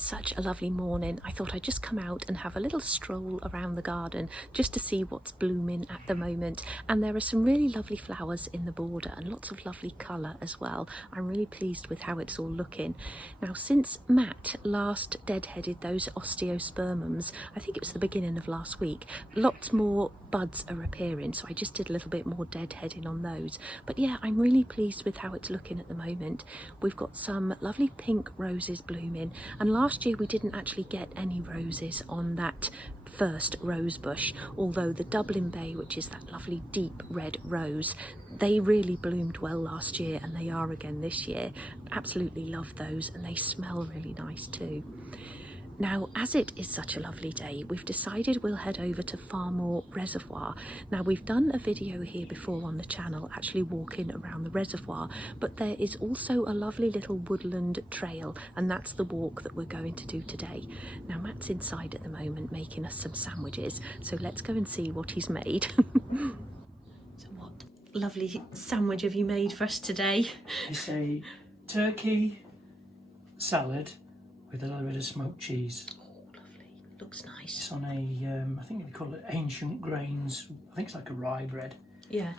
It's such a lovely morning. I thought I'd just come out and have a little stroll around the garden just to see what's blooming at the moment. And there are some really lovely flowers in the border and lots of lovely colour as well. I'm really pleased with how it's all looking. Now, since Matt last deadheaded those osteospermums, I think it was the beginning of last week, lots more buds are appearing, so I just did a little bit more deadheading on those. But yeah, I'm really pleased with how it's looking at the moment. We've got some lovely pink roses blooming, and last year we didn't actually get any roses on that first rose bush, although the Dublin Bay, which is that lovely deep red rose, they really bloomed well last year and they are again this year. Absolutely love those, and they smell really nice too. Now, as it is such a lovely day, we've decided we'll head over to Farmoor Reservoir. Now, we've done a video here before on the channel, actually walking around the reservoir, but there is also a lovely little woodland trail, and that's the walk that we're going to do today. Now, Matt's inside at the moment making us some sandwiches, so let's go and see what he's made. So what lovely sandwich have you made for us today? It's a turkey salad with a little bit of smoked cheese. Oh, lovely. Looks nice. It's on a, I think they call it ancient grains. I think it's like a rye bread. Yeah.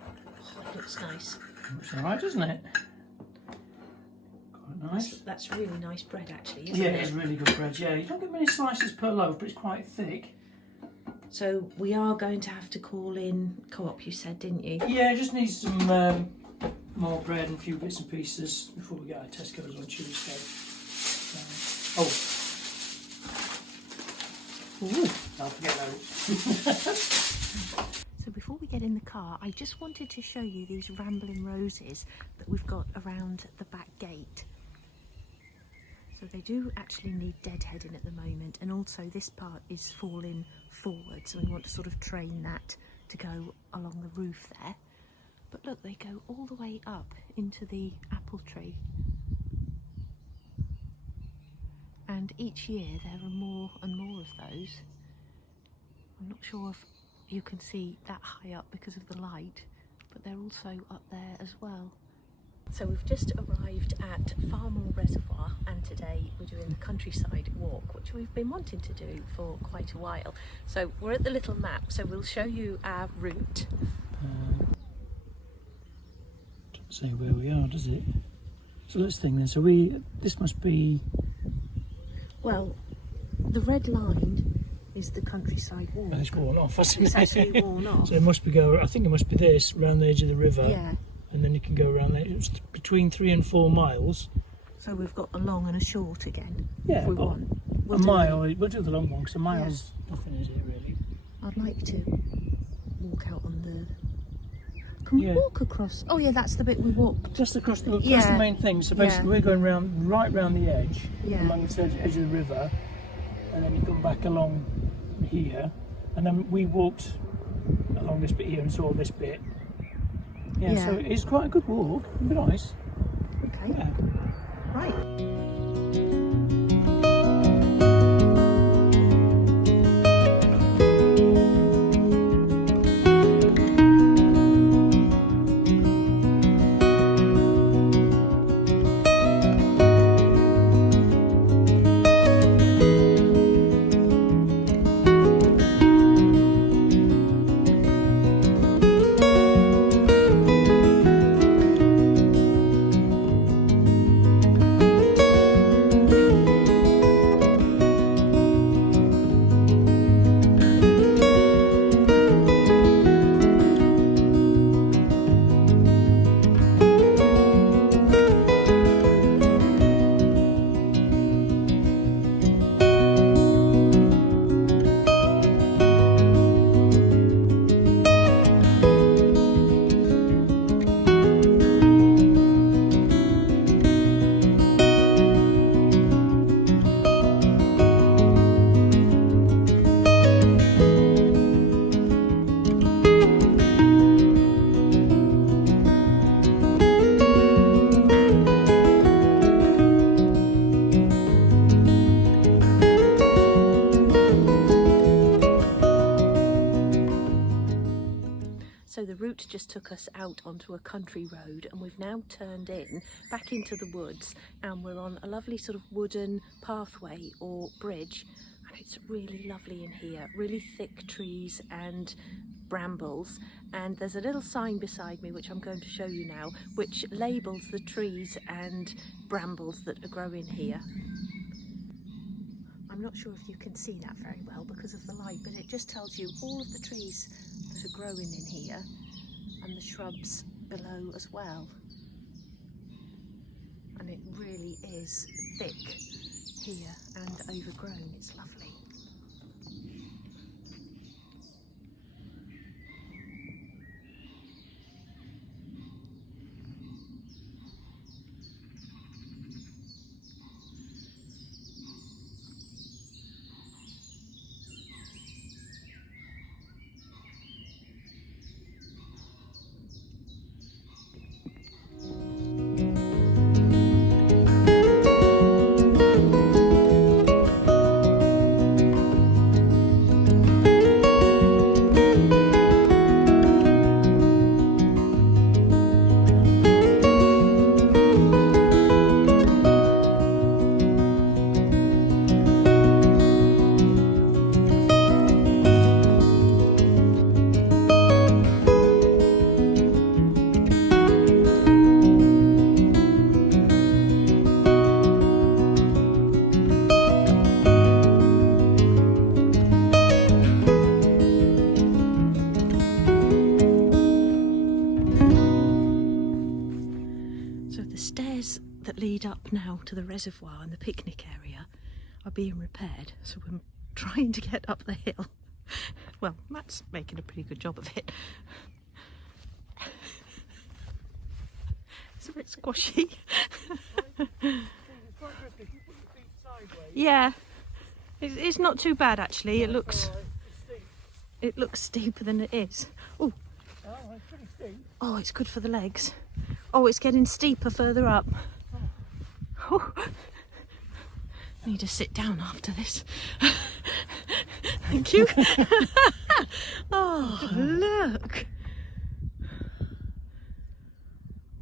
Oh, it looks nice. Looks alright, doesn't it? Quite nice. That's really nice bread, actually, isn't Yeah, it? it's really good bread. Yeah, you don't get many slices per loaf, but it's quite thick. So we are going to have to call in Co-op, you said, didn't you? Yeah, just need some more bread and a few bits and pieces before we get our Tesco's on Tuesday. Oh. Ooh, I'll forget those. So before we get in the car, I just wanted to show you these rambling roses that we've got around the back gate. So they do actually need deadheading at the moment, and also this part is falling forward, so we want to sort of train that to go along the roof there. But look, they go all the way up into the apple tree. And each year there are more and more of those. I'm not sure if you can see that high up because of the light, but they're also up there as well. So we've just arrived at Farmoor Reservoir, and today we're doing the countryside walk, which we've been wanting to do for quite a while. So we're at the little map, so we'll show you our route. Doesn't say where we are, does it? So let's think then. So this must be... Well, the red line is the countryside walk. Oh, it's worn off, hasn't It's it? actually worn off. So it must be I think it must be this, around the edge of the river. Yeah. And then you can go around there. It's between 3 and 4 miles. So we've got a long and a short again, Yeah, if we but want. a mile, we'll do the long one, because a mile's nothing, is it, really? I'd like to walk out on the... Can we walk across? Oh yeah, that's the bit we walked. Just across the main thing. So basically we're going right round the edge, along the edge of the river, and then you come back along here, and then we walked along this bit here and saw this bit. Yeah. So it's quite a good walk. It'll be nice. Okay. Yeah. Right. took us out onto a country road, and we've now turned in back into the woods, and we're on a lovely sort of wooden pathway or bridge, and it's really lovely in here, really thick trees and brambles, and there's a little sign beside me which I'm going to show you now, which labels the trees and brambles that are growing here. I'm not sure if you can see that very well because of the light, but it just tells you all of the trees that are growing in here and the shrubs below as well. And it really is thick here and overgrown. It's lovely. That lead up now to the reservoir and the picnic area are being repaired, so we're trying to get up the hill. Well, Matt's making a pretty good job of it. It's a bit squashy. Yeah, it's not too bad actually. It looks steeper than it is. Oh, it's pretty steep. Oh, it's good for the legs. Oh, it's getting steeper further up. Oh, I need to sit down after this. Thank you. Oh, look.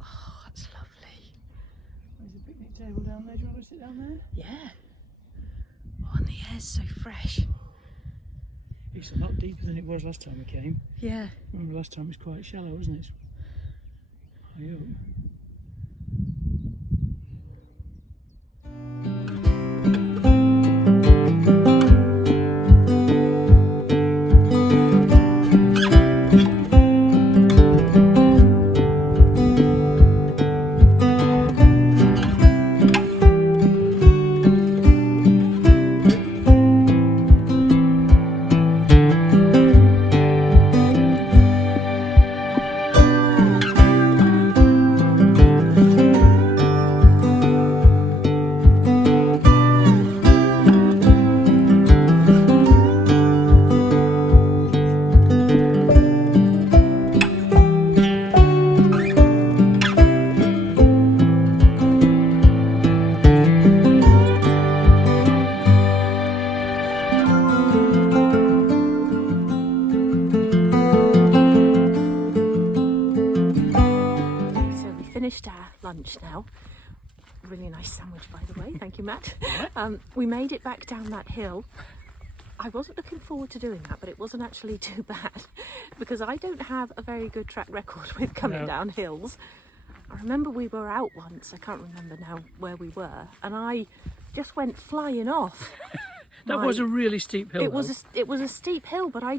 Oh, that's lovely. There's a picnic table down there. Do you want to sit down there? Yeah. Oh, and the air's so fresh. It's a lot deeper than it was last time we came. Yeah. Remember last time it was quite shallow, wasn't it? High up. Lunch now. Really nice sandwich, by the way. Thank you, Matt. We made it back down that hill. I wasn't looking forward to doing that, but it wasn't actually too bad because I don't have a very good track record with coming down hills. I remember we were out once, I can't remember now where we were, and I just went flying off. That was a really steep hill. It was a steep hill, but I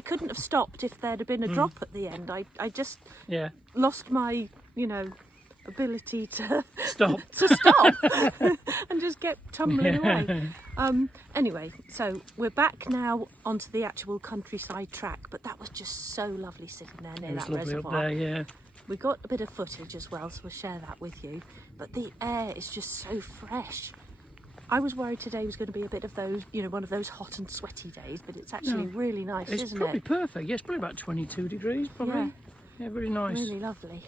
couldn't have stopped if there'd have been a drop at the end. I just lost my, ability to stop and just kept tumbling away. Anyway, so we're back now onto the actual countryside track, but that was just so lovely sitting there near that reservoir. Up there, yeah. We got a bit of footage as well, so we'll share that with you. But the air is just so fresh. I was worried today was going to be a bit of those, one of those hot and sweaty days, but it's actually really nice, isn't it? It's probably perfect. Yeah, it's probably about 22 degrees, probably. Yeah, very nice. Really lovely.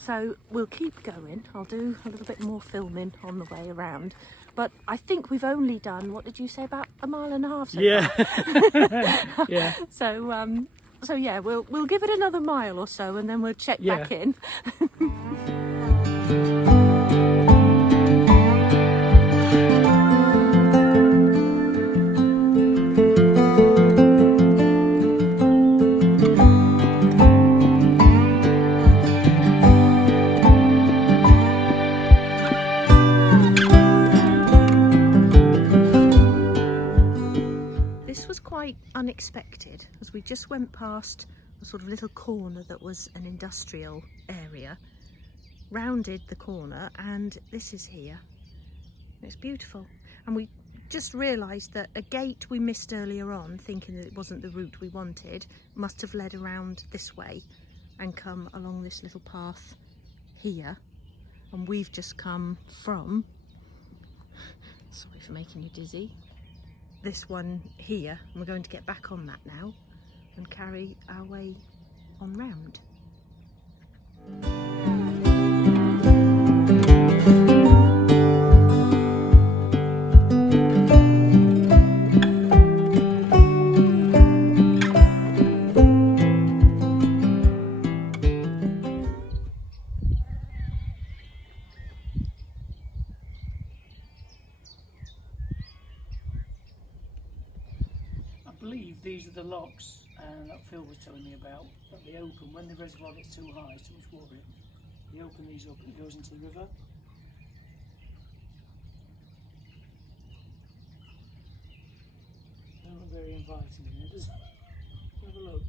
So we'll keep going. I'll do a little bit more filming on the way around. But I think we've only done, what did you say, about 1.5 miles so far? Yeah. So So yeah, we'll give it another mile or so and then we'll check back in. This was quite unexpected as we just went past a sort of little corner that was an industrial area, rounded the corner, and this is here. It's beautiful, and we just realised that a gate we missed earlier on, thinking that it wasn't the route we wanted, must have led around this way and come along this little path here, and we've just come from, sorry for making you dizzy, this one here, and we're going to get back on that now and carry our way on round. I believe these are the locks that Phil was telling me about, that they open when the reservoir gets too high, too much water, they open these up and it goes into the river. Doesn't look very inviting in there, does it? Have a look.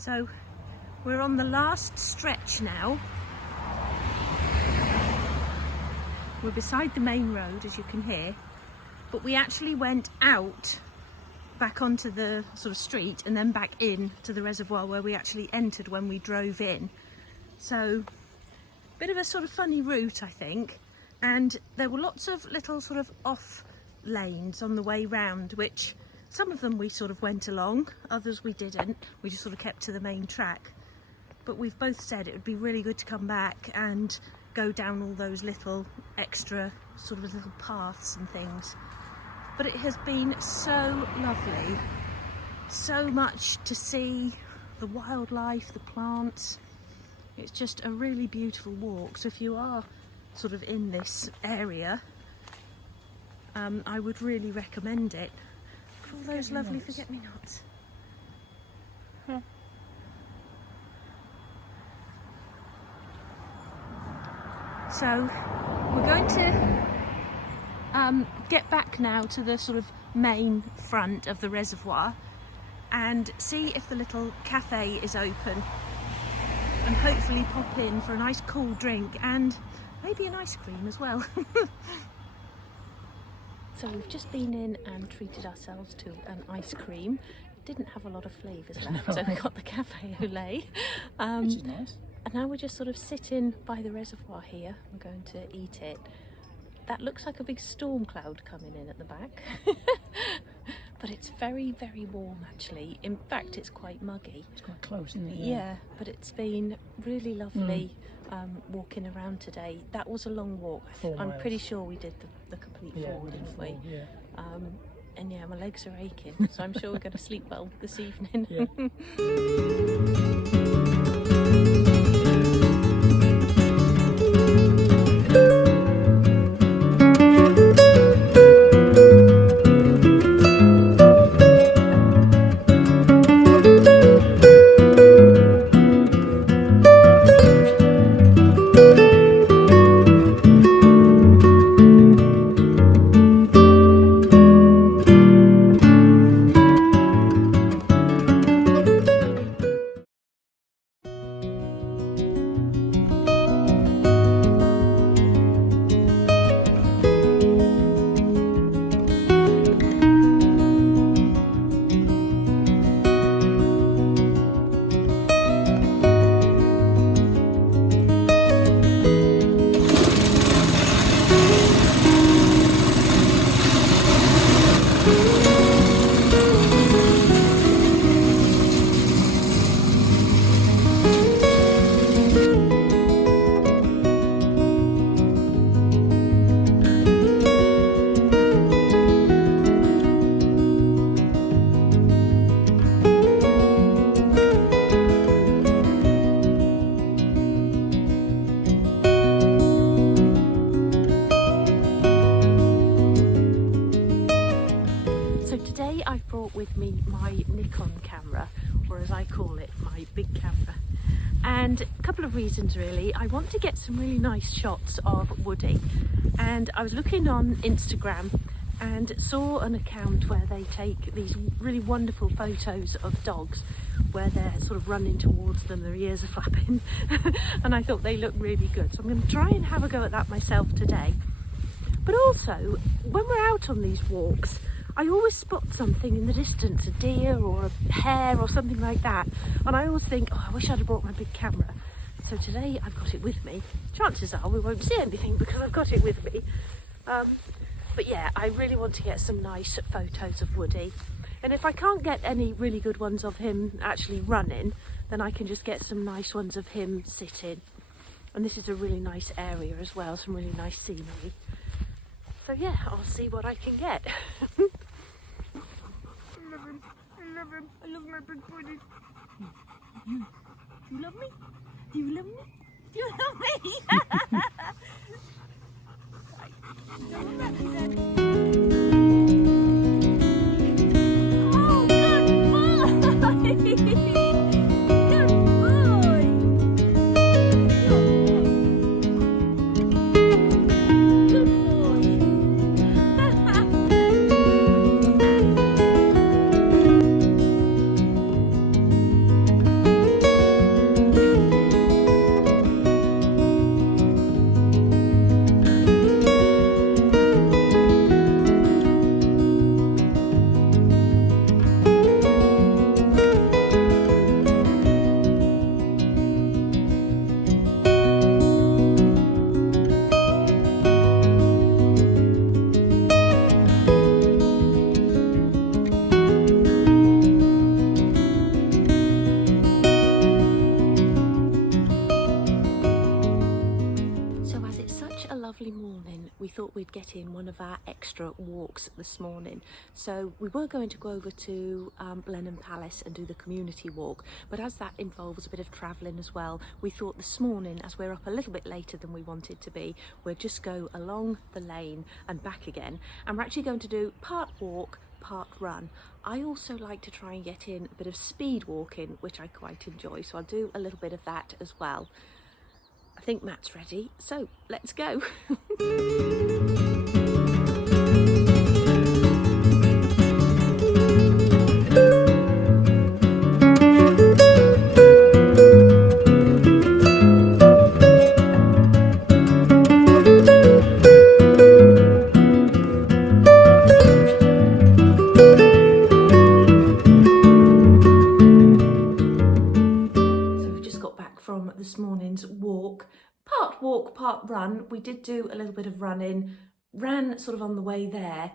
So we're on the last stretch now. We're beside the main road, as you can hear, but we actually went out back onto the sort of street and then back in to the reservoir where we actually entered when we drove in. So a bit of a sort of funny route, I think, and there were lots of little sort of off lanes on the way round, which some of them we sort of went along, others we didn't. We just sort of kept to the main track. But we've both said it would be really good to come back and go down all those little extra sort of little paths and things. But it has been so lovely, so much to see, the wildlife, the plants. It's just a really beautiful walk. So if you are sort of in this area, I would really recommend it. All those lovely forget-me-nots. Huh. So we're going to get back now to the sort of main front of the reservoir and see if the little cafe is open, and hopefully pop in for a nice cool drink and maybe an ice cream as well. So we've just been in and treated ourselves to an ice cream. Didn't have a lot of flavours left, so we got the cafe au lait. Which is nice. And now we're just sort of sitting by the reservoir here. We're going to eat it. That looks like a big storm cloud coming in at the back. But it's very, very warm actually. In fact, it's quite muggy. It's quite close, isn't it? Yeah, but it's been really lovely walking around today. That was a long walk. I'm pretty sure we did the complete four, didn't we? Yeah. And yeah, my legs are aching, so I'm sure we're going to sleep well this evening. or as I call it, my big camera. And a couple of reasons really. I want to get some really nice shots of Woody, and I was looking on Instagram and saw an account where they take these really wonderful photos of dogs where they're sort of running towards them, their ears are flapping, and I thought they looked really good. So I'm going to try and have a go at that myself today. But also, when we're out on these walks, I always spot something in the distance, a deer or a hare or something like that, and I always think, oh, I wish I'd have brought my big camera. So today I've got it with me. Chances are we won't see anything because I've got it with me. But yeah, I really want to get some nice photos of Woody. And if I can't get any really good ones of him actually running, then I can just get some nice ones of him sitting. And this is a really nice area as well, some really nice scenery. So yeah, I'll see what I can get. I love him, I love him, I love my big buddy. Do you love me? Do you love me? Do you love me? Oh, good boy! Good boy! Morning, we thought we'd get in one of our extra walks this morning. So we were going to go over to Blenheim Palace and do the community walk, but as that involves a bit of travelling as well, we thought this morning, as we're up a little bit later than we wanted to be, we'll just go along the lane and back again, and we're actually going to do part walk, part run. I also like to try and get in a bit of speed walking, which I quite enjoy, so I'll do a little bit of that as well. I think Matt's ready, so let's go. This morning's walk, part run. We did do a little bit of running, ran sort of on the way there,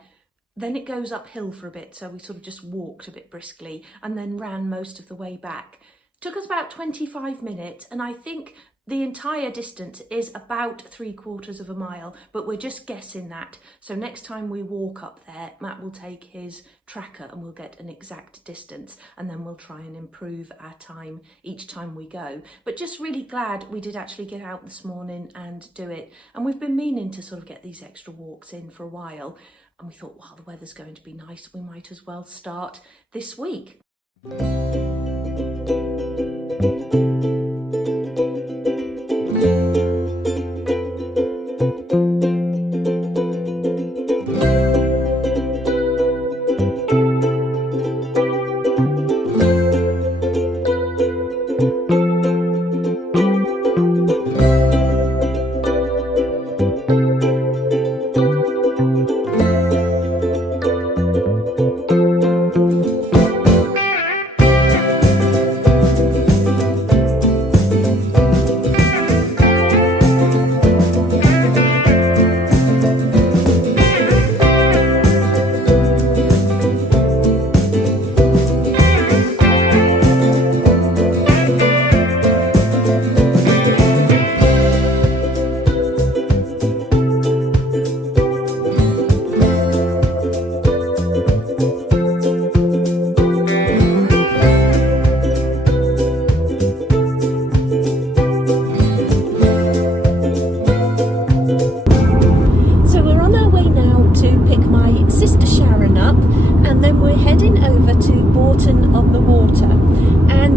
then it goes uphill for a bit, so we sort of just walked a bit briskly and then ran most of the way back. Took us about 25 minutes, and I think the entire distance is about 3/4 of a mile, but we're just guessing that. So next time we walk up there, Matt will take his tracker and we'll get an exact distance, and then we'll try and improve our time each time we go. But just really glad we did actually get out this morning and do it. And we've been meaning to sort of get these extra walks in for a while. And we thought, wow, the weather's going to be nice, we might as well start this week.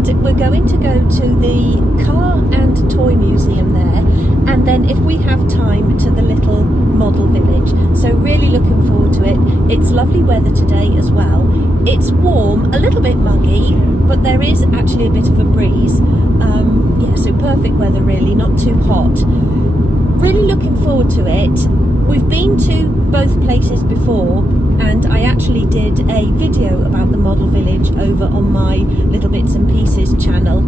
and we're going to go to the car and toy museum there, and then if we have time to the little model village. So really looking forward to it. It's lovely weather today as well. It's warm, a little bit muggy, but there is actually a bit of a breeze. Yeah, so perfect weather really, not too hot. Really looking forward to it. We've been to both places before, and I actually did a video about the model village over on my Little Bits and Pieces channel.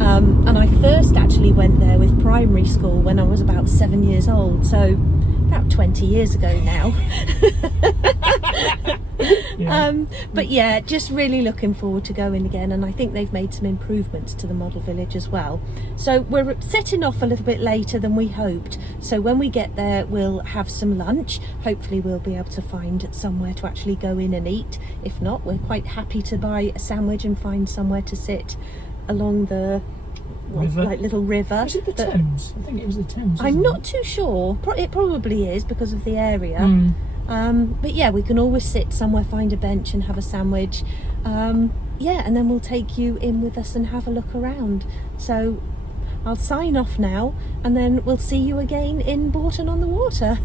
And I first actually went there with primary school when I was about 7 years old, so about 20 years ago now. But yeah, just really looking forward to going again, and I think they've made some improvements to the model village as well. So we're setting off a little bit later than we hoped, so when we get there we'll have some lunch. Hopefully we'll be able to find somewhere to actually go in and eat. If not, we're quite happy to buy a sandwich and find somewhere to sit along the like little river. Is it the Thames? I think it was the Thames. I'm not too sure. It probably is because of the area. But yeah, we can always sit somewhere, find a bench and have a sandwich. Yeah, and then we'll take you in with us and have a look around. So I'll sign off now, and then we'll see you again in Bourton on the Water.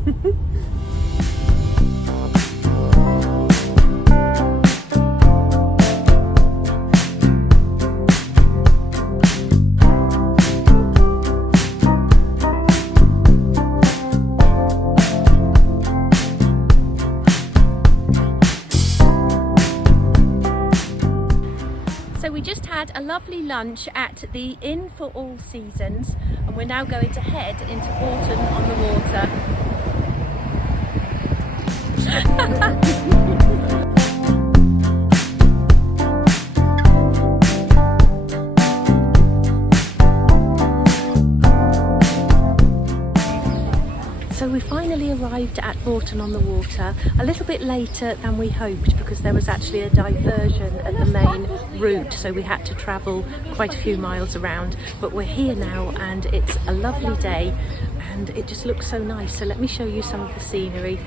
We just had a lovely lunch at the Inn for All Seasons, and we're now going to head into Bourton on the Water. So we finally arrived at Bourton on the Water a little bit later than we hoped, because there was actually a diversion at the main route, so we had to travel quite a few miles around. But we're here now and it's a lovely day and it just looks so nice. So let me show you some of the scenery.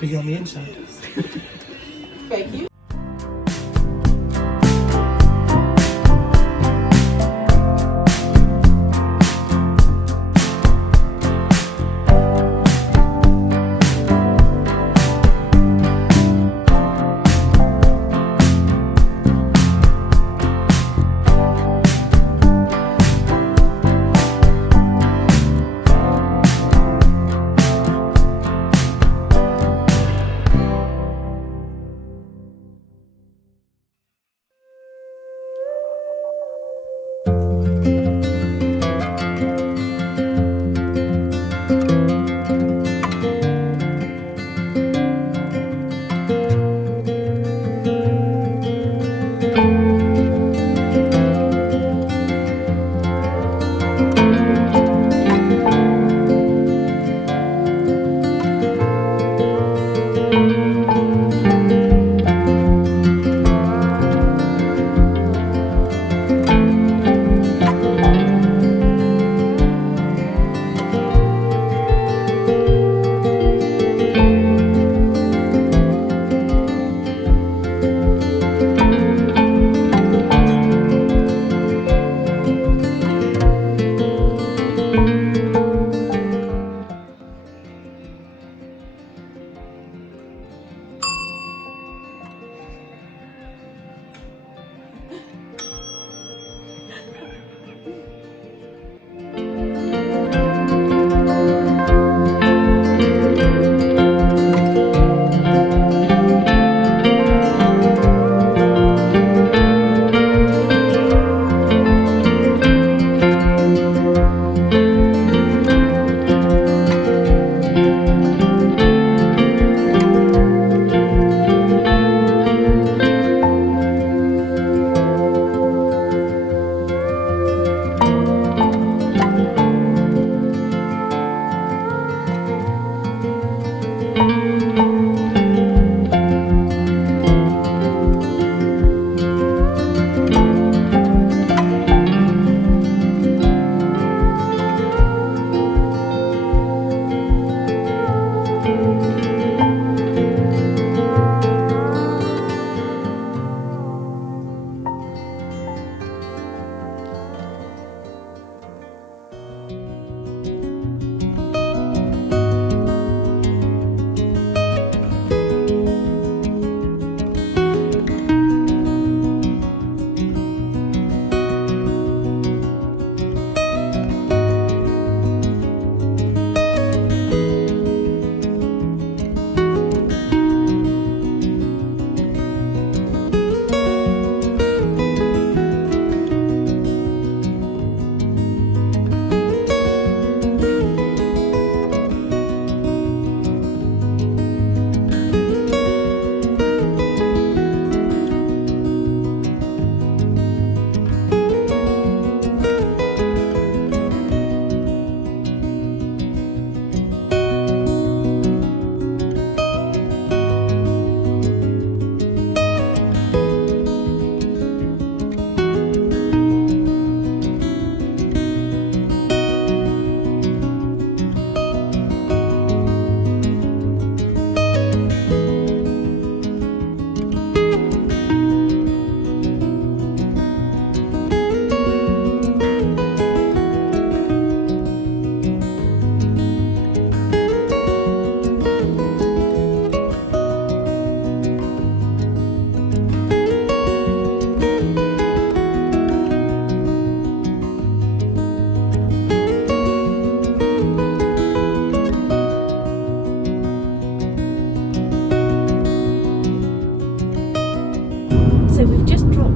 Bigger on the inside. Thank you.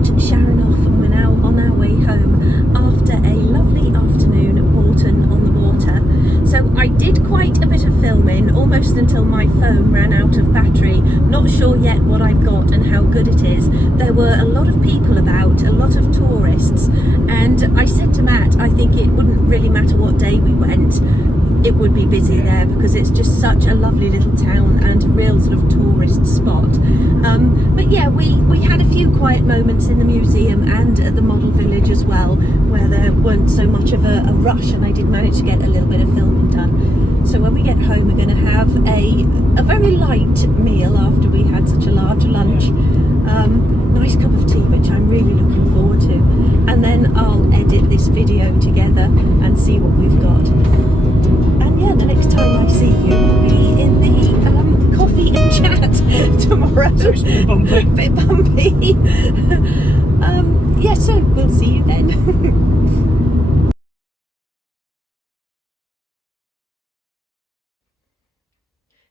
dropped Sharon off and we're now on our way home after a lovely afternoon at Bourton on the water. So I did quite a bit of filming, almost until my phone ran out of battery. Not sure yet what I've got and how good it is. There were a lot of people about, a lot of tourists, and I said to Matt, I think it wouldn't really matter what day we went, it would be busy there because it's just such a lovely little town and a real sort of tourist spot. But yeah, we had a few quiet moments in the museum and at the model village as well, where there weren't so much of a rush, and I did manage to get a little bit of filming done. So when we get home, we're going to have a very light meal after we had such a large lunch. Nice cup of tea, which I'm really looking forward to. And then I'll edit this video together and see what we've got. And yeah, the next time I see you will be in the coffee and chat tomorrow. So it's a bit bumpy. Bit bumpy. Yeah, so we'll see you then.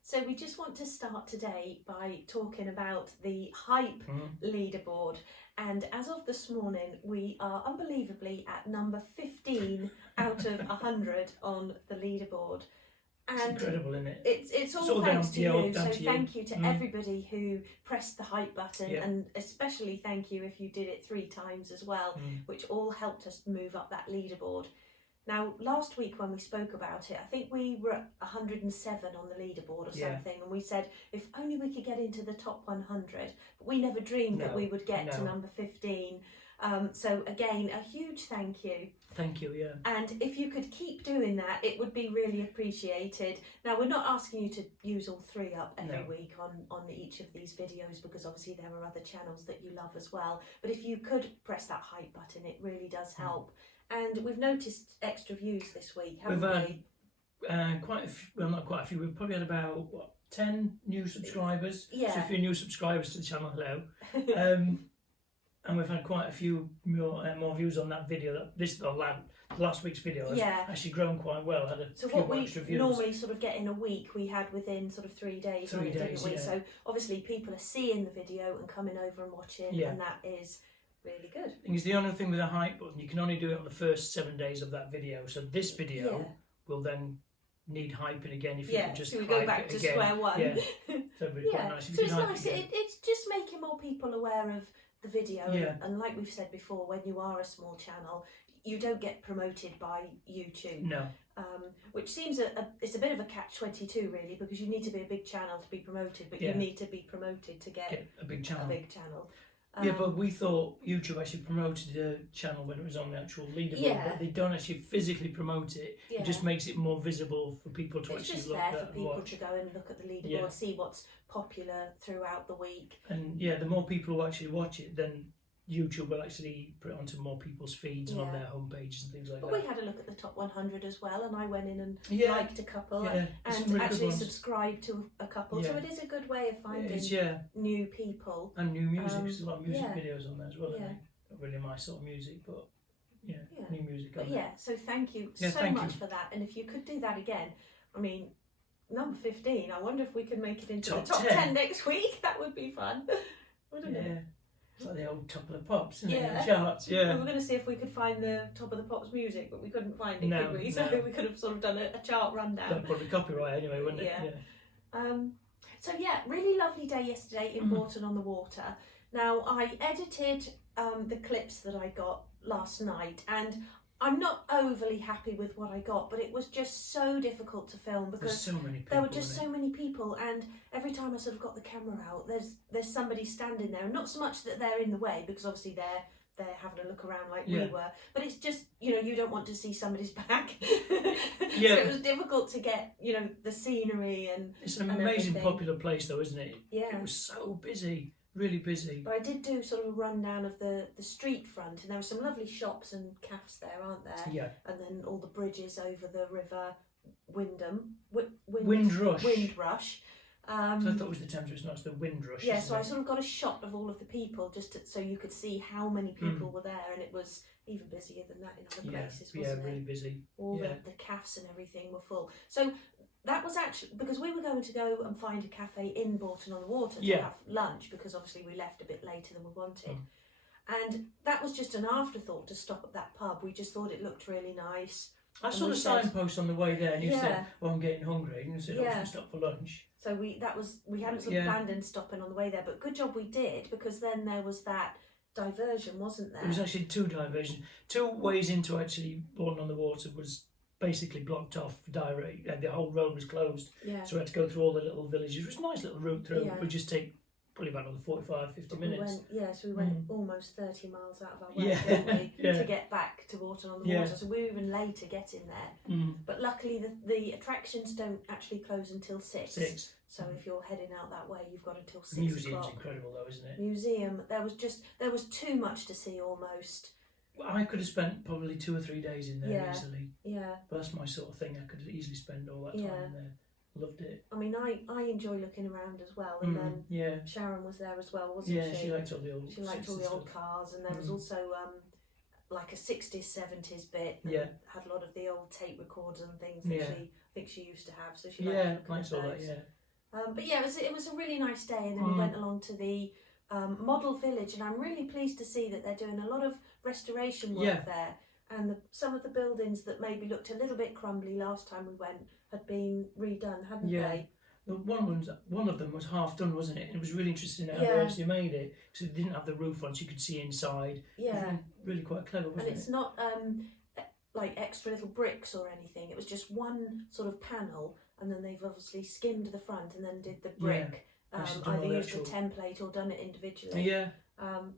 So we just want to start today by talking about the hype leaderboard, and as of this morning we are unbelievably at number 15 out of 100 on the leaderboard. And it's incredible, isn't it? It's all thanks to you, so thank you to Mm. everybody who pressed the hype button, and especially thank you if you did it 3 times as well, which all helped us move up that leaderboard. Now, last week when we spoke about it, I think we were at 107 on the leaderboard or something, and we said if only we could get into the top 100, but we never dreamed that we would get to number 15. So again, a huge thank you. Thank you, yeah. And if you could keep doing that, it would be really appreciated. Now, we're not asking you to use all 3 up every week on each of these videos, because obviously there are other channels that you love as well. But if you could press that hype button, it really does help. And we've noticed extra views this week, haven't we? Quite a few, well, not quite a few, we've probably had about, 10 new subscribers. Yeah. So if you're new subscribers to the channel, hello. And we've had quite a few more views on that video. Last week's video has actually grown quite well. Had a so few what we extra views. normally sort of get in a week, we had within sort of 3 days. 3 days, didn't we? yeah. So obviously people are seeing the video and coming over and watching, and that is really good. I think it's the only thing with a hype button, you can only do it on the first 7 days of that video. So this video will then need hyping again if you can just so we go back to square one. Yeah. So it'd be quite nice if So you it's can hype nice. again. It's just making more people aware of the video. Yeah. And like we've said before, when you are a small channel, you don't get promoted by YouTube. No. Which seems it's a bit of a catch-22 really, because you need to be a big channel to be promoted, but you need to be promoted to get a big channel. Yeah, but we thought YouTube actually promoted the channel when it was on the actual leaderboard, but they don't actually physically promote it. Yeah. It just makes it more visible for people to it's actually just look there at for people and watch. to go and look at the leaderboard, see what's popular throughout the week. And the more people who actually watch it, then YouTube will actually put it onto more people's feeds and on their homepages and things like that. But we had a look at the top 100 as well, and I went in and liked a couple and really actually subscribed to a couple. So it is a good way of finding new people. And new music, there's a lot of music videos on there as well. Not really my sort of music, but new music on there. So thank you so much for that. And if you could do that again, I mean, number 15, I wonder if we could make it into the top 10 next week. That would be fun, wouldn't it? It's like the old Top of the Pops, isn't it? The charts, We were going to see if we could find the Top of the Pops music, but we couldn't find it, could we? So we could have sort of done a chart rundown. That'd probably copyright anyway, wouldn't it? So really lovely day yesterday in Bourton on the water. Now, I edited the clips that I got last night, and I'm not overly happy with what I got, but it was just so difficult to film because there were just so many people, and every time I sort of got the camera out, there's somebody standing there, and not so much that they're in the way, because obviously they're having a look around like we were, but it's just, you don't want to see somebody's back. So it was difficult to get, the scenery and it's an amazing popular place though, isn't it? Yeah. It was so busy. Really busy. But I did do sort of a rundown of the street front, and there were some lovely shops and cafes there, aren't there? Yeah. And then all the bridges over the river Windrush. Windrush. So I thought it was the Thames, it's not, it's the Windrush. Yeah, so I sort of got a shot of all of the people so you could see how many people were there, and it was even busier than that in other places, wasn't it? Yeah, really busy. All the cafes and everything were full. So that was actually because we were going to go and find a cafe in Bourton on the Water to have lunch, because obviously we left a bit later than we wanted. And that was just an afterthought to stop at that pub. We just thought it looked really nice. I saw the signpost on the way there, and you said, "Well, I'm getting hungry," and you said, "I should stop for lunch." So we hadn't sort of planned on stopping on the way there, but good job we did, because then there was that diversion, wasn't there? There was actually two diversions, two ways into actually Bourton on the Water was basically blocked off direct. The whole road was closed, so we had to go through all the little villages. It was a nice little route through. It would just take probably about another 45, 50 minutes. So we went almost 30 miles out of our way, didn't we, to get back to Bourton on the Water. So we were even later getting there. But luckily the attractions don't actually close until 6. So if you're heading out that way, you've got until 6 o'clock. The museum's incredible though, isn't it? Museum, there was too much to see almost. Well, I could have spent probably 2 or 3 days in there easily. Yeah. But that's my sort of thing. I could easily spend all that time in there. Loved it. I mean, I enjoy looking around as well, and then Sharon was there as well, wasn't she? Yeah, she liked all the old. She liked all the old cars, and there was also like a 60s, 70s bit. That had a lot of the old tape recorders and things that I think she used to have. So she liked all that. But yeah, it was a really nice day, and then we went along to the model village, and I'm really pleased to see that they're doing a lot of restoration work there, and some of the buildings that maybe looked a little bit crumbly last time we went had been redone, hadn't they? One of them was half done, wasn't it? And it was really interesting how they actually made it, because it didn't have the roof on, so you could see inside. Yeah, really quite clever, wasn't it? And it's not like extra little bricks or anything. It was just one sort of panel, and then they've obviously skimmed the front and then did the brick. Either used a template or done it individually. Yeah.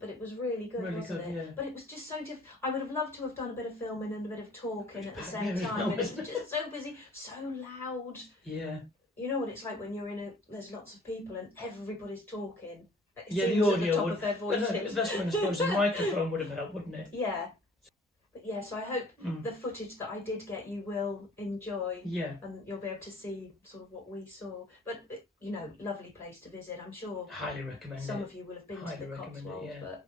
But it was really good, wasn't it? Yeah. But it was just so I would have loved to have done a bit of filming and a bit of talking at the same time. And it's just so busy, so loud. Yeah. You know what it's like when you're there's lots of people and everybody's talking. The audio at the top of their voices. That's when I suppose the microphone would have helped, wouldn't it? Yeah. But yeah, so I hope the footage that I did get you will enjoy. Yeah. And you'll be able to see sort of what we saw. But, you know, lovely place to visit. I'm sure highly recommend some of you will have been to the Cotswolds. But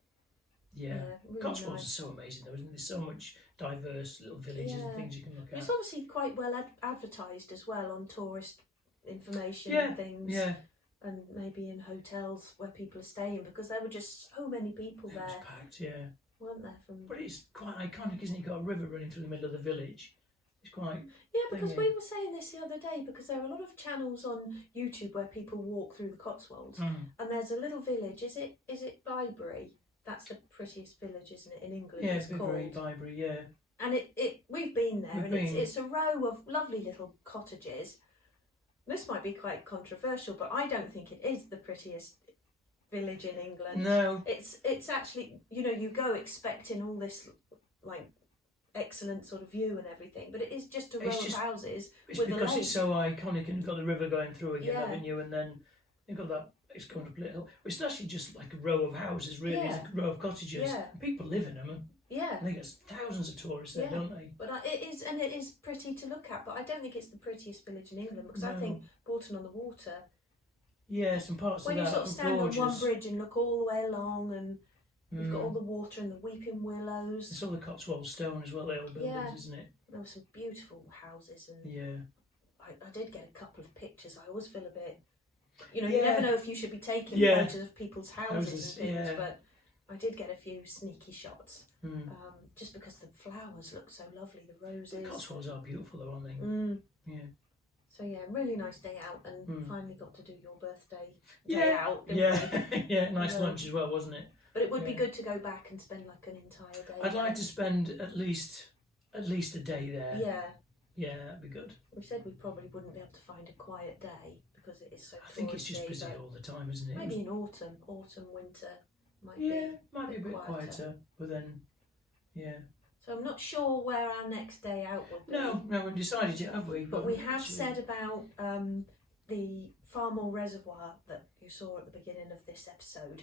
really Cotswolds are so amazing though, isn't there? There's so much diverse little villages and things you can look at. It's obviously quite well advertised as well on tourist information and things. Yeah. And maybe in hotels where people are staying, because there were just so many people there. It was packed, weren't there? But it's quite iconic, isn't it? You've got a river running through the middle of the village. It's quite... Yeah, because we were saying this the other day, because there are a lot of channels on YouTube where people walk through the Cotswolds, and there's a little village. Is it Bybury? That's the prettiest village, isn't it, in England? Yeah, it's Bybury, yeah. And we've been there, it's a row of lovely little cottages. This might be quite controversial, but I don't think it is the prettiest village in England. No. It's actually, you know, you go expecting all this like excellent sort of view and everything, but it is just a row of houses with a lake. It's because it's so iconic, and you've got the river going through again, haven't you? And then you've got that, it's going up a little, it's actually just like a row of houses, really. It's a row of cottages. And people live in them. I think there's thousands of tourists there, don't they? But it is pretty to look at, but I don't think it's the prettiest village in England, because I think Bourton on the Water. Yeah, some parts of that. When you sort of stand on one bridge and look all the way along, and you've got all the water and the weeping willows. It's all the Cotswolds stone as well, the old buildings, isn't it? There were some beautiful houses, and I did get a couple of pictures. I always feel a bit, you know, you never know if you should be taking photos of people's houses and things, but I did get a few sneaky shots, just because the flowers look so lovely, the roses. The Cotswolds are beautiful though, aren't they? Yeah. So yeah, really nice day out, and finally got to do your birthday day out. Nice lunch as well, wasn't it? But it would be good to go back and spend like an entire day. I'd like to spend at least a day there. Yeah, that'd be good. We said we probably wouldn't be able to find a quiet day because it is so. I think it's just busy all the time, isn't it? Maybe in autumn, winter might be a bit quieter. But then, So I'm not sure where our next day out will be. No, we haven't decided yet, have we? But we have said about the Farmoor Reservoir that you saw at the beginning of this episode.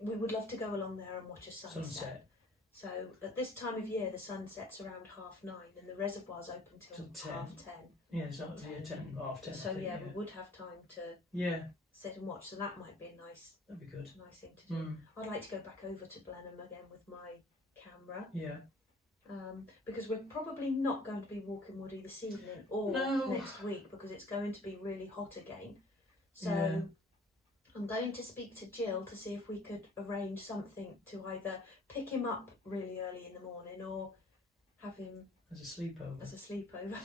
We would love to go along there and watch a sunset. So at this time of year, the sun sets around 9:30, and the reservoir's open till 10:30. Yeah, so 10:30. So we would have time to sit and watch. So that might be that'd be good. Nice thing to do. I'd like to go back over to Blenheim again with my camera. Yeah. Because we're probably not going to be walking woody this evening or next week, because it's going to be really hot again. So I'm going to speak to Jill to see if we could arrange something to either pick him up really early in the morning or have him as a sleepover.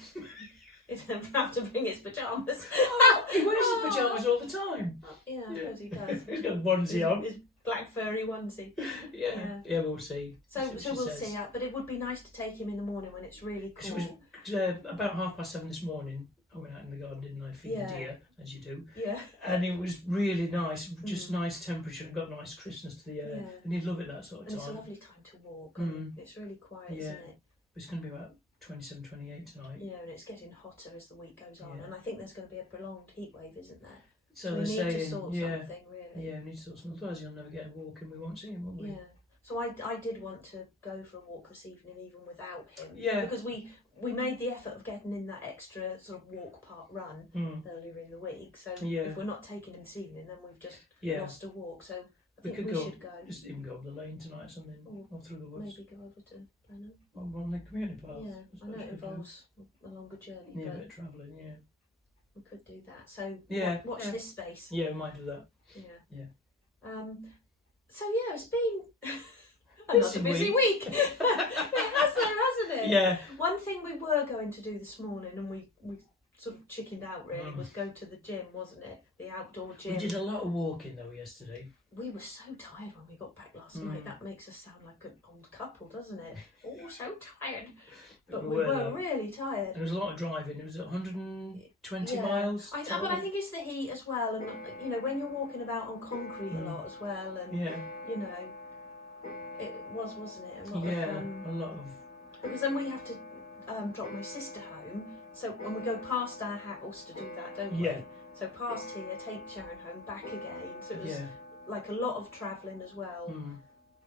He doesn't have to bring his pyjamas. Oh, he wears his pyjamas all the time. Yeah, I suppose he does. He's got a onesie on. His black furry onesie. Yeah, we'll see. So we'll see. But it would be nice to take him in the morning when it's really cool. So it was about 7:30 this morning. I went out in the garden, didn't I? Feed the deer, as you do. Yeah. And it was really nice, just nice temperature and got nice crispness to the air. Yeah. And you'd love it that sort of time. It's a lovely time to walk. It's really quiet, isn't it? But it's going to be about 27, 28 tonight. Yeah, and it's getting hotter as the week goes on. And I think there's going to be a prolonged heat wave, isn't there? So we they're need saying, to sort something, really. Yeah, we need to sort something. Otherwise you'll never get a walk and we won't see him, will we? Yeah. So I did want to go for a walk this evening even without him. Yeah. Because we made the effort of getting in that extra sort of walk part run earlier in the week. So if we're not taking him this evening, then we've just lost a walk. So I think we should go. Just even go up the lane tonight or something, or through the woods. Maybe go over to Blenheim. On the community path. Yeah, I know it involves a longer journey. Yeah, a bit of travelling, we could do that. So watch this space. Yeah, we might do that. Yeah. So it's been another busy week. It has there, hasn't it? Yeah. One thing we were going to do this morning, and we sort of chickened out really, was go to the gym, wasn't it? The outdoor gym. We did a lot of walking though yesterday. We were so tired when we got back last night. That makes us sound like an old couple, doesn't it? Oh, so tired. But we were really tired. There was a lot of driving. It was 120 miles. But I think it's the heat as well, and when you're walking about on concrete a lot as well, and it was, wasn't it? A lot of. Because then we have to drop my sister home, and we go past our house to do that, don't we? So past here, take Sharon home, back again. So it was like a lot of travelling as well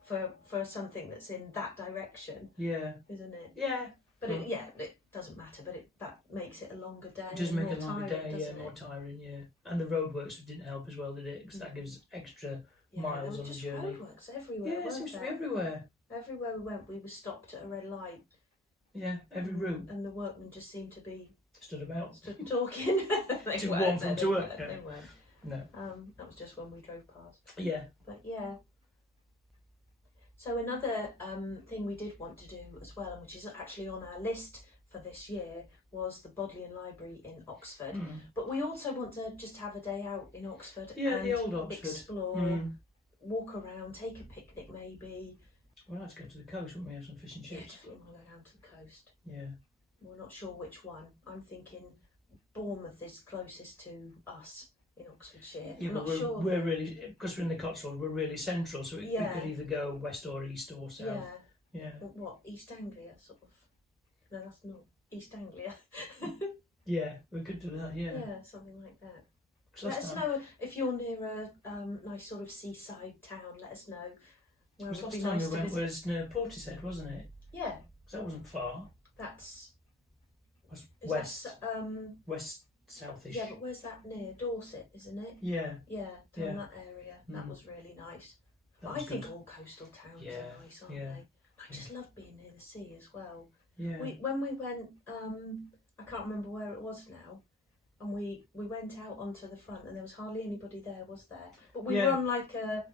for something that's in that direction. Yeah, isn't it? Yeah. But it doesn't matter. But that makes it a longer day. It does make a longer day, more tiring, And the roadworks didn't help as well, did it? Because that gives extra miles on the journey. Roadworks everywhere. Yeah, it seems to be everywhere. Everywhere we went, we were stopped at a red light. Yeah, every route. And the workmen just seemed to be stood talking. Too warm from to work. They weren't. No. That was just when we drove past. Yeah. But So another thing we did want to do as well, and which is actually on our list for this year, was the Bodleian Library in Oxford. But we also want to just have a day out in Oxford and the old Oxford. Explore, walk around, take a picnic maybe. We'll have to go to the coast, wouldn't we, have some fish and chips? Yeah, definitely want to go down to the coast. Yeah. We're not sure which one. I'm thinking Bournemouth is closest to us in Oxfordshire. Yeah, I'm not sure. We're really, because we're in the Cotswolds, we're really central, so we could either go west or east or south. Yeah. What, East Anglia, sort of? No, that's not East Anglia. Yeah, we could do that, yeah. Yeah, something like that. Let us know if you're near a nice sort of seaside town. Let us know. Where it would be nice we went was near Portishead, wasn't it? Yeah. So that wasn't far. That's west, west southish. Yeah, but where's that near? Dorset, isn't it? Yeah. Yeah, down that area. That was really nice. But I think all coastal towns are nice, aren't they? I just love being near the sea as well. Yeah. When we went, I can't remember where it was now, and we went out onto the front, and there was hardly anybody there, was there? But we were on like a.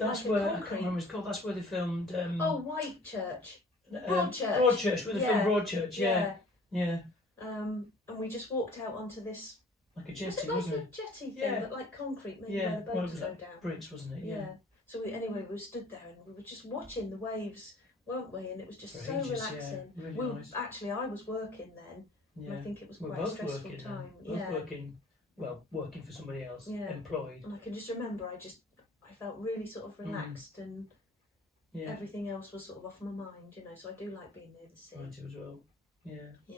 That's where I can't remember what it's called. That's where they filmed. Whitechurch. Broadchurch, where they filmed Broadchurch. Yeah. And we just walked out onto this. Like a jetty, wasn't it? Like a jetty thing, but like concrete, maybe where the boats go down. Bricks, wasn't it? Yeah. So we stood there and we were just watching the waves, weren't we? And it was just so relaxing. Yeah, really nice. Actually, I was working then. Yeah. I think it was We're quite a both stressful working time. Working for somebody else, employed. And I can just remember I felt really sort of relaxed and everything else was sort of off my mind, So I do like being near the sea. I do as well. Yeah. Yeah.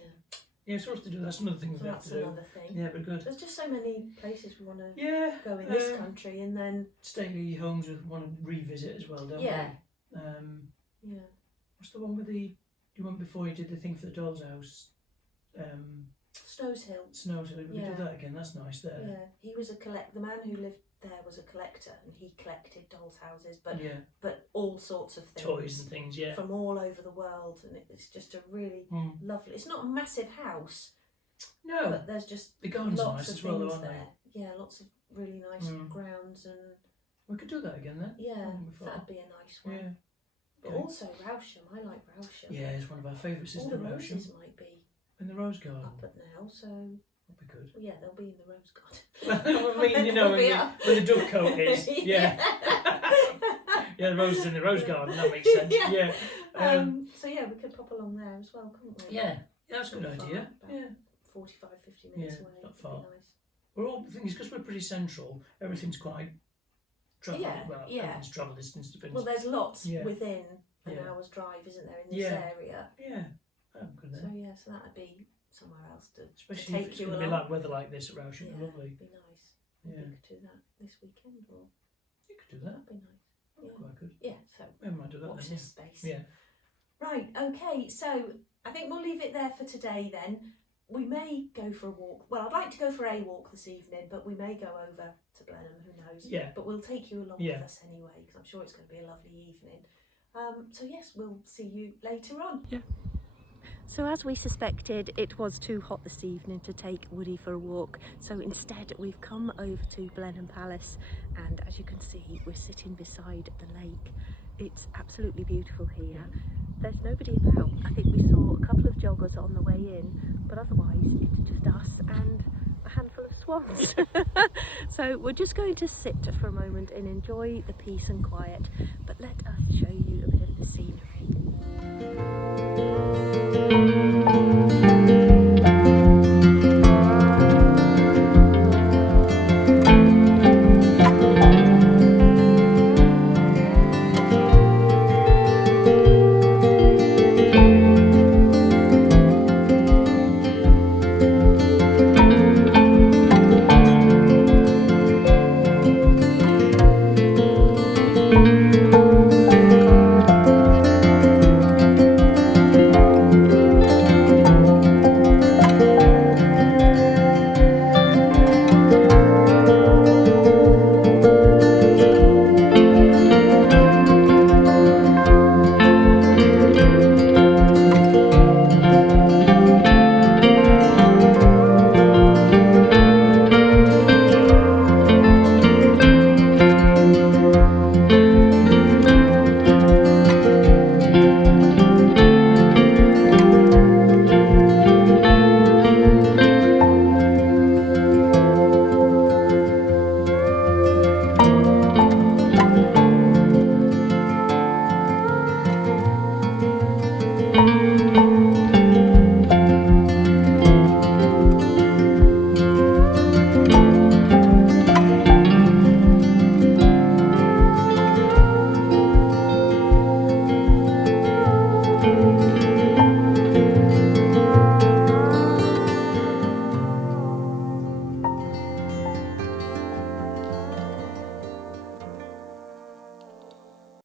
Yeah, it's worth to do. That's another thing we have to do. That's another thing. Yeah, but good. There's just so many places we want to go in this country, and then staying at homes we want to revisit as well, don't we? Yeah. What's the one with the? You went before you did the thing for the doll's house. Snows Hill. Snows Hill. We do that again. That's nice there. Yeah, he was the man who lived there was a collector, and he collected dolls' houses, but all sorts of things, toys and things, from all over the world, and it's just a really lovely. It's not a massive house, no, but there's just the garden's lots nice of as well, things aren't there. Yeah, lots of really nice grounds, and we could do that again then. Yeah, that'd be a nice one. Yeah. But also Rousham, I like Rousham. Yeah, it's one of our favourites, isn't it, All the Rousham? roses might be in the rose garden up at now, so that'd be good. Well, yeah, they'll be in the rose garden. I mean, you know, where the dove coat is. Yeah. Yeah, the roses in the rose garden. That makes sense. Yeah. So yeah, we could pop along there as well, couldn't we? Yeah, that's a good idea. Yeah. 45, 50 minutes away. Not far. Be nice. We're all, the thing is, because we're pretty central, everything's quite travel. Everything's travel distance to Well, there's lots within an hour's drive, isn't there, in this area? Yeah. Oh, good then. So yeah, so that'd be somewhere else to Especially take if it's you going to along. be like weather like this at Rousham. Yeah, Lovely. it'd be nice. Yeah. We could do that this weekend, or You could do that. that'd be nice. That's quite good. Yeah, so We might do that watch then. this space. Yeah. Right, okay, so I think we'll leave it there for today then. We may go for a walk. Well, I'd like to go for a walk this evening, but we may go over to Blenheim, who knows. Yeah. But we'll take you along with us anyway, because I'm sure it's going to be a lovely evening. So yes, we'll see you later on. Yeah. So as we suspected, it was too hot this evening to take Woody for a walk, so instead we've come over to Blenheim Palace, and as you can see, we're sitting beside the lake. It's absolutely beautiful here. There's nobody about. I think we saw a couple of joggers on the way in, but otherwise it's just us and a handful of swans. So we're just going to sit for a moment and enjoy the peace and quiet, but let us show you a bit of the scenery.